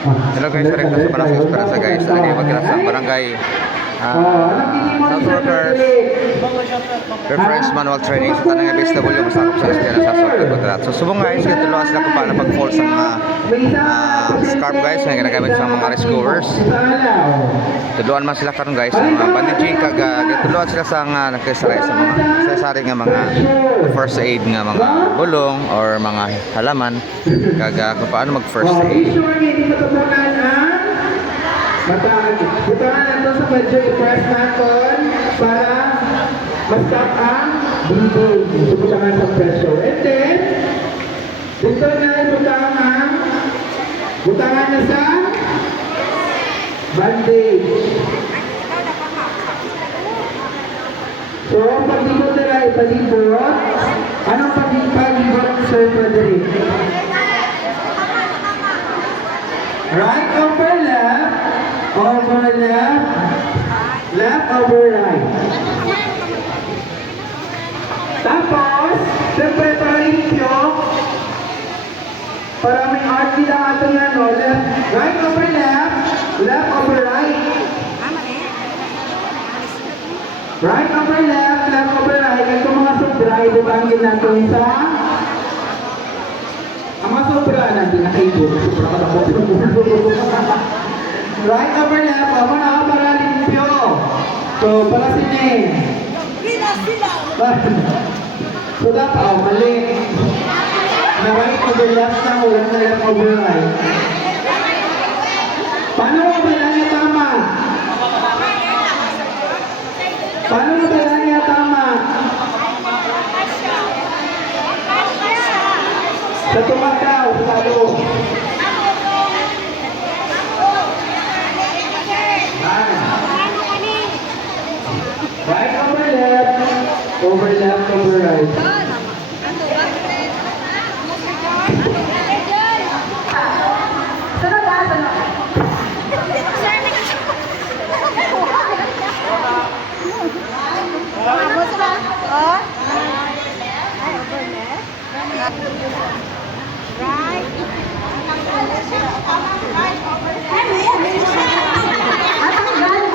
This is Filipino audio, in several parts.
Hello guys, direkta sa Barangay Esperanza guys. Lagi magkira sa barangay South Workers Reference Manual Training sa tanang BSW masakop sa Esperanza sa South Quadrat. So subong guys, kaya tuluan sila kung paano pag-fall sa mga scarf guys na ginagamit sa mga rescuers. Tuluan man sila karon guys, mga bandaging tuluan sila sa nakasaray sa mga sasari nga mga first aid nga mga bulong or mga halaman kung paano mag first aid. Butangan natin sa medyo i-press natin para ma-stop ang bleeding. Butangan sa pressure. And then, dito na butangan na sa bandage. So, paglibot nila ipalibot. Anong paglibot, Sir Frederick? Right over left, over left, left over right. Tapos, siyempre para limpyo, para may art nila atong left, right over left, left over right. Right over left, left over right. Ito mga sobra, ibubangin natin sa ang mga sobra natin nakaibot. Sobra ka lang po. Right over left, ako na para limpyo. So, para sinin. Sila. So, dapat, mali. Na right over left na, ulan na left over right. Paano mo ba lang yung tama? Paano mo ba lang yung tama? Sa tumataw, sa talo. Right over left, over right.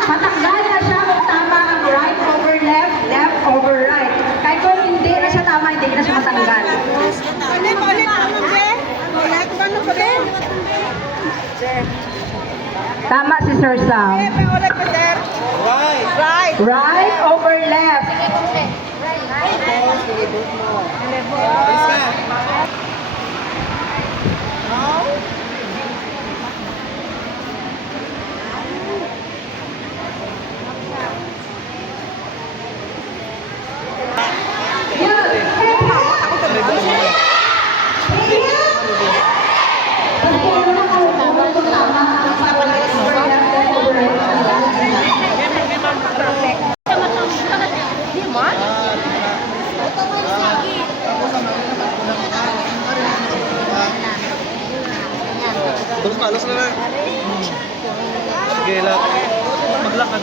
Matanggal na siya kung tama ang right over left, left over right. Kahit kung hindi na siya tama, hindi na siya matanggal. Tama si Sir Sam. Right over left. Terus malas na lang. Sige lang. Maglakad.